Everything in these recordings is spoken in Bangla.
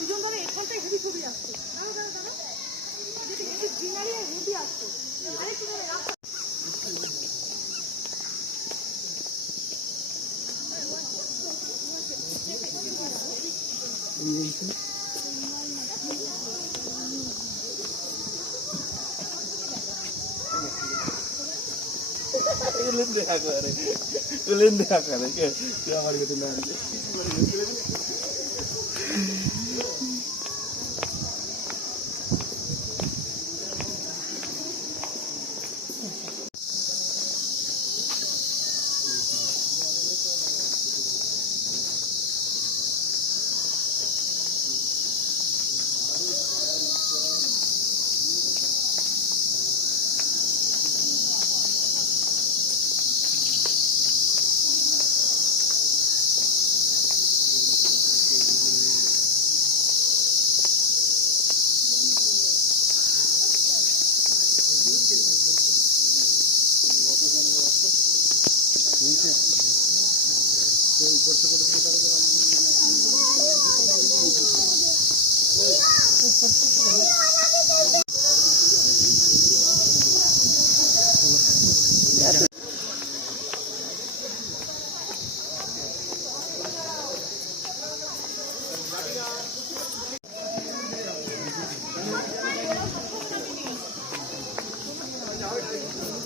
দুজন ধরে এখানটাই হেভি ছবি আসছে গ্রিনারি হেভি আসছে আরেকটু ধরে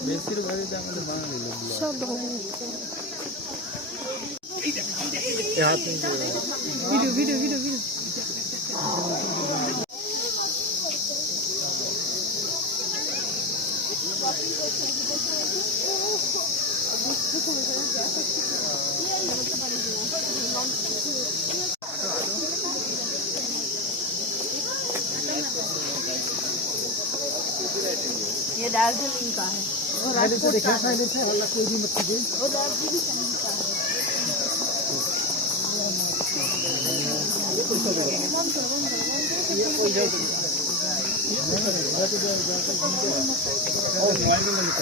বেশিরভাগই আমাদের বাঙালি লোকগুলো সব ভিডিও ভিডিও ভিডিও ভিডিও ये दार्जिलिंग का है और राजकोट का है वाला कोई भी मत कीजिए वो दार्जिलिंग का है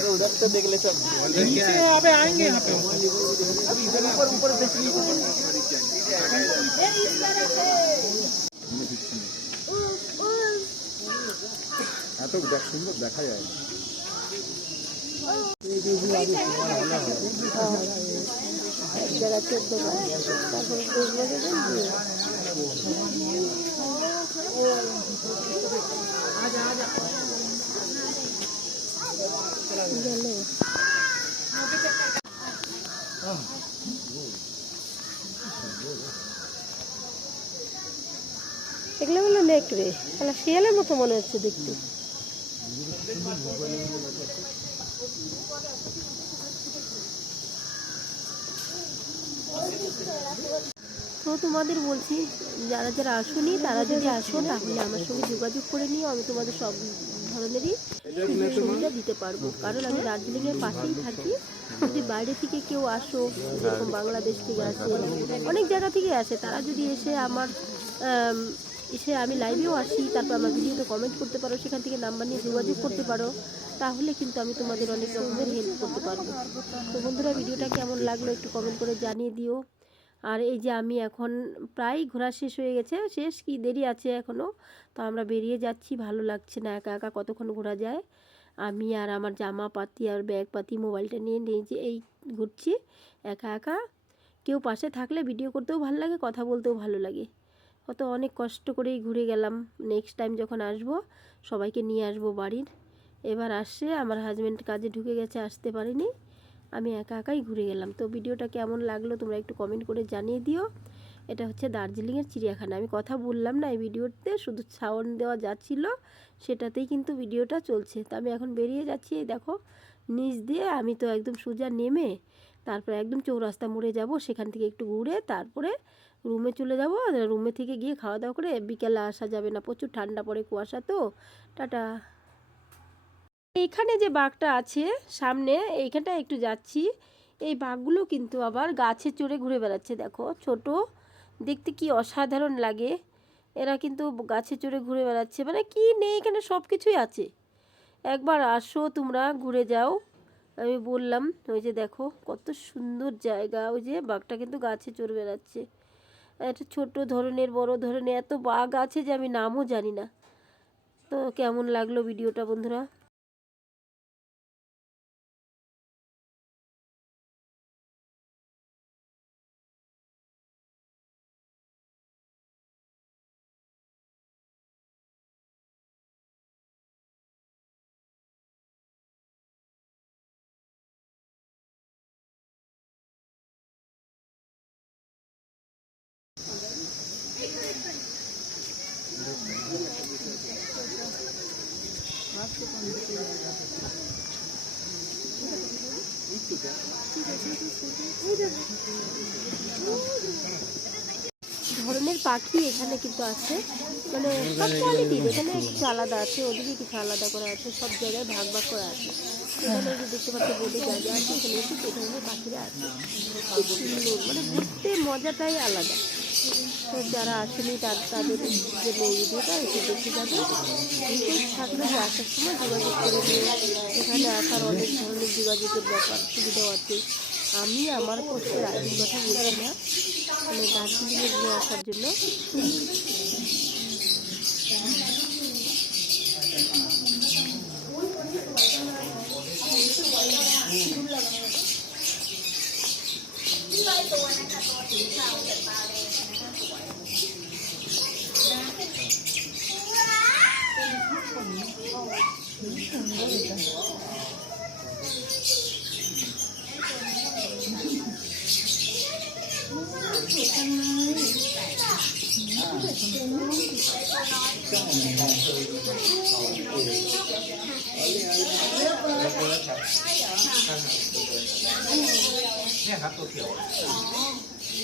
उधर से देख ले सब यहाँ पे आएंगे यहाँ पे अभी इधर ऊपर ऊपर এত সুন্দর দেখা যায় এগুলো হলো নেকড়ে তাহলে শিয়ালের মতো মনে হচ্ছে দেখতে তো তোমাদের বলছি যারা যারা আসোনি তারা যদি আসো তাহলে আমার সঙ্গে যোগাযোগ করে নিও আমি তোমাদের সব ধরনেরই সুবিধা দিতে পারবো কারণ আমি দার্জিলিংয়ের পাশেই থাকি যদি বাইরে থেকে কেউ আসো যেরকম বাংলাদেশ থেকে আসে অনেক জায়গা থেকে আসে তারা যদি এসে আমার আমি লাইভেও আসি তারপর আমার ভিডিওতে কমেন্ট করতে পারো সেখান থেকে নাম্বার নিয়ে যোগাযোগ করতে পারো তাহলে কিন্তু আমি তোমাদের অনেক রকমের হেল্প করতে পারবো তো বন্ধুরা ভিডিওটা কেমন লাগলো একটু কমেন্ট করে জানিয়ে দিও আর এই যে আমি এখন প্রায় ঘোরা শেষ হয়ে গেছে শেষ কি দেরি আছে এখনও তো আমরা বেরিয়ে যাচ্ছি ভালো লাগছে না একা একা কতক্ষণ ঘোরা যায় আমি আর আমার জামা পাতি আর ব্যাগ পাতি মোবাইলটা নিয়ে যে এই ঘুরছি একা একা কেউ পাশে থাকলে ভিডিও করতেও ভালো লাগে কথা বলতেও ভালো লাগে কত অনেক কষ্ট করেই ঘুরে গেলাম নেক্সট টাইম যখন আসবো সবাইকে নিয়ে আসবো বাড়ির এবার আসছে আমার হাজব্যান্ড কাজে ঢুকে গেছে আসতে পারেনি আমি একা একাই ঘুরে গেলাম তো ভিডিওটা কেমন লাগলো তোমরা একটু কমেন্ট করে জানিয়ে দিও এটা হচ্ছে দার্জিলিংয়ের চিড়িয়াখানা আমি কথা বললাম না এই ভিডিওতে শুধু সাউন্ড দেওয়া যাচ্ছিল সেটাতেই কিন্তু ভিডিওটা চলছে তো আমি এখন বেরিয়ে যাচ্ছি এই দেখো নিচ দিয়ে আমি তো একদম সোজা নেমে তারপরে একদম চৌরাস্তা মোড়ে যাব সেখান থেকে একটু ঘুরে তারপরে রুমে চলে যাব রুমে থেকে গিয়ে খাওয়া দাওয়া করে বিকেলে আসা যাবে না প্রচুর ঠান্ডা পড়ে কুয়াশা তো টাটা এইখানে যে বাঘটা আছে সামনে এইখানটা একটু যাচ্ছি এই বাঘগুলো কিন্তু আবার গাছে চড়ে ঘুরে বেড়াচ্ছে, দেখো ছোট, দেখতে কি অসাধারণ লাগে। এরা কিন্তু গাছে চড়ে ঘুরে বেড়াচ্ছে, মানে কি নেই এখানে, সব কিছুই আছে। একবার আসো তোমরা, ঘুরে যাও। আমি বললাম, ওই যে দেখো কত সুন্দর জায়গা, ওই যে বাঘটা কিন্তু গাছে চড়ে বেড়াচ্ছে। একটা ছোট ধরনের বড় ধরনের এত বাঘ আছে যে আমি নামও জানি না। তো কেমন লাগলো ভিডিওটা বন্ধুরা? ধরনের পাখি এখানে কিন্তু আছে, মানে সব কোয়ালিটির। এখানে কিছু আলাদা আছে, ওদিকে কিছু আলাদা করা আছে, সব জায়গায় ভাগ ভাগ করা আছে। এখানে যে দেখতে পাচ্ছি বোর্ডে জায়গা আছে, এখানে ঠিক এই ধরনের পাখিরা আছে। খুব সুন্দর, মানে ঘুরতে মজাটাই আলাদা। তো যারা আসেনি তাদের জন্য এই ভিডিওটা এসে দেখে যাবে। বিশেষ থাকলে যে আসার সময় যোগাযোগ করে নিয়ে, এখানে আসার অনেক ধরনের যোগাযোগের ব্যাপার সুবিধাও আছে। আমি আমার পোস্টের আইডির কথা বলছি না, মানে দার্জিলিংয়ে ঘুরে আসার জন্য।เนี่ยครับตัวเขียว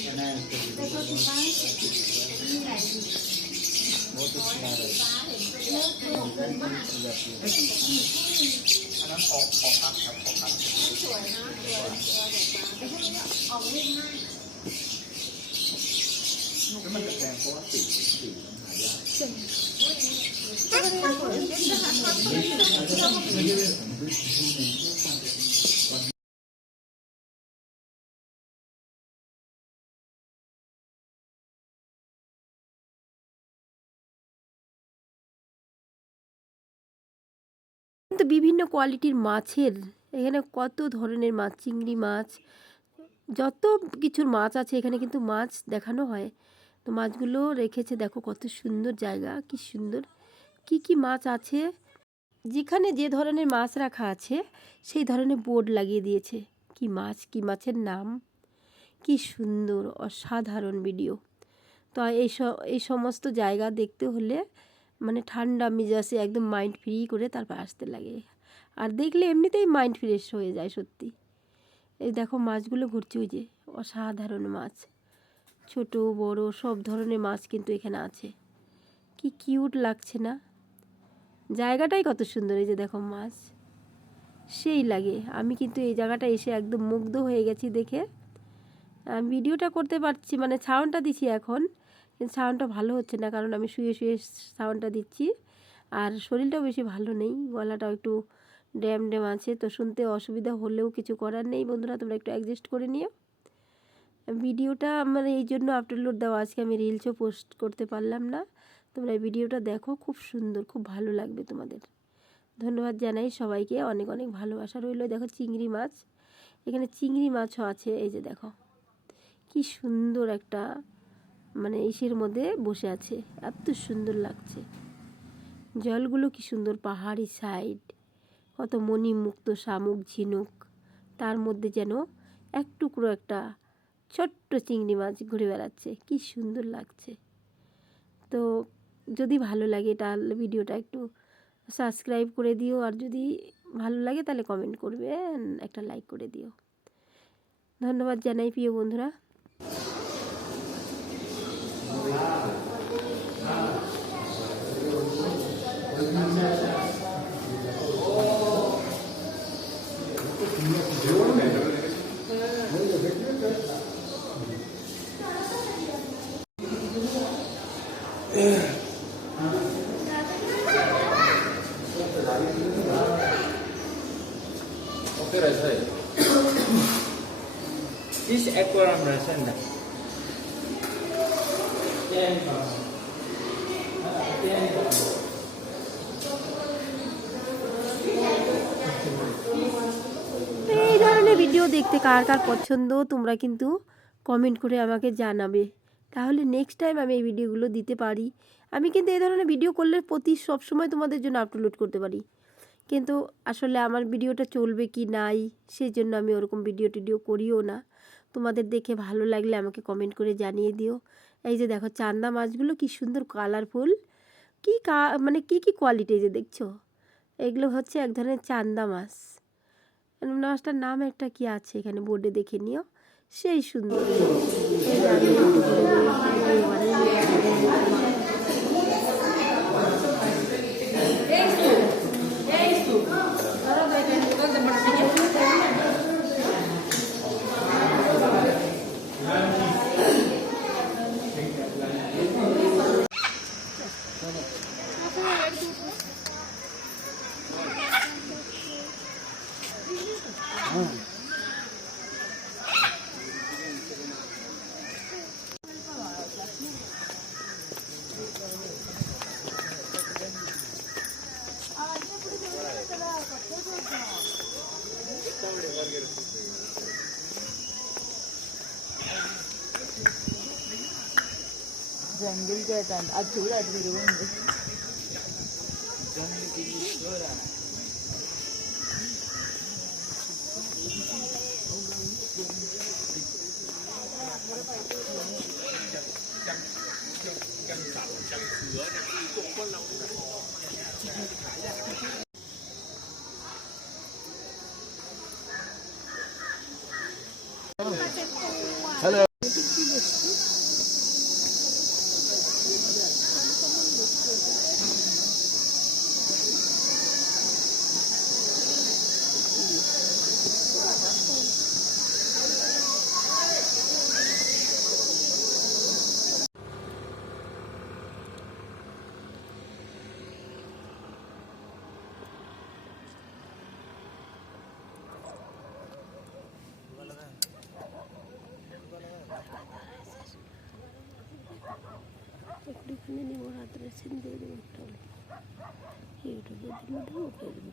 แน่อันนั้นออกครับครับออกครับสวยนะออกง่ายแล้วมันจะแพงเพราะว่าสีมันหายากকিন্তু বিভিন্ন কোয়ালিটির মাছের, এখানে কত ধরনের মাছ, চিংড়ি মাছ, যত কিছুর মাছ আছে এখানে কিন্তু মাছ দেখানো হয়। তো মাছগুলো রেখেছে, দেখো কত সুন্দর জায়গা, কি সুন্দর, কি কি মাছ আছে। যেখানে যে ধরনের মাছ রাখা আছে সেই ধরনের বোর্ড লাগিয়ে দিয়েছে, কি মাছ, কি মাছের নাম, কি সুন্দর, অসাধারণ ভিডিও। তো এই সমস্ত জায়গা দেখতে হলে মানে ঠান্ডা মেজাজে একদম মাইন্ড ফ্রি করে তারপর আসতে লাগে। আর দেখলে এমনিতেই মাইন্ড ফ্রেশ হয়ে যায় সত্যি। এই দেখো মাছগুলো ঘুরছে, ওই যে অসাধারণ মাছ, ছোট বড় সব ধরনের মাছ কিন্তু এখানে আছে। কি কিউট লাগছে না? জায়গাটাই কত সুন্দর। এই যে দেখো মাছ, সেই লাগে। আমি কিন্তু এই জায়গাটা এসে একদম মুগ্ধ হয়ে গেছি দেখে। ভিডিওটা করতে পারছি, মানে সাউন্ডটা দিচ্ছি এখন, কিন্তু সাউন্ডটা ভালো হচ্ছে না, কারণ আমি শুয়ে শুয়ে সাউন্ডটা দিচ্ছি। আর শরীরটাও বেশি ভালো নেই, গলাটাও একটু ড্যাম আছে, তো শুনতে অসুবিধা হলেও কিছু করার নেই বন্ধুরা, তোমরা একটু অ্যাডজাস্ট করে নিও। ভিডিওটা আমার এই জন্য আপলোড দেওয়া, আজকে আমি রিলসও পোস্ট করতে পারলাম না। তোমরা এই ভিডিওটা দেখো, খুব সুন্দর, খুব ভালো লাগবে তোমাদের। ধন্যবাদ জানাই সবাইকে, অনেক অনেক ভালোবাসা রইল। দেখো চিংড়ি মাছ, এখানে চিংড়ি মাছও আছে। এই যে দেখো কি সুন্দর একটা, মানে ইসের মধ্যে বসে আছে, এত সুন্দর লাগছে। জলগুলো কি সুন্দর, পাহাড়ি সাইড, কত মণিমুক্ত শামুক ঝিনুক, তার মধ্যে যেন এক টুকরো একটা ছোট্ট চিংড়ি মাছ ঘুরে বেড়াচ্ছে, কি সুন্দর লাগছে। তো যদি ভালো লাগে তাহলে ভিডিওটা একটু সাবস্ক্রাইব করে দিও, আর যদি ভালো লাগে তাহলে কমেন্ট করবে, একটা লাইক করে দিও। ধন্যবাদ জানাই প্রিয় বন্ধুরা। This aquarium rasa এই ধরনের ভিডিও দেখতে কার কার পছন্দ তোমরা কিন্তু কমেন্ট করে আমাকে জানাবে, তাহলে নেক্সট টাইম আমি এই ভিডিওগুলো দিতে পারি। আমি কিন্তু এই ধরনের ভিডিও করলে প্রতি সবসময় তোমাদের জন্য আপলোড করতে পারি, কিন্তু আসলে আমার ভিডিওটা চলবে কি নাই সেই জন্য আমি ওরকম ভিডিও করিও না। তোমাদের দেখে ভালো লাগলে আমাকে কমেন্ট করে জানিয়ে দিও। এই যে দেখো চান্দা মাছগুলো কি সুন্দর কালারফুল, কি মানে কি কি কোয়ালিটি যে দেখছো, এগুলো হচ্ছে এক ধরনের চান্দা মাছ। মাছটার নাম একটা কি আছে এখানে বোর্ডে দেখে নিও, সেই সুন্দর। এই যে আমি একটু ঘুরে ঘুরে বানিয়ে जंगल के आज చూడ అది ఉంది Hello. একটুখানি নেবো, রাত্রে দিয়ে দেবো একটা ইউটিউবে দিলে ফেসবুকে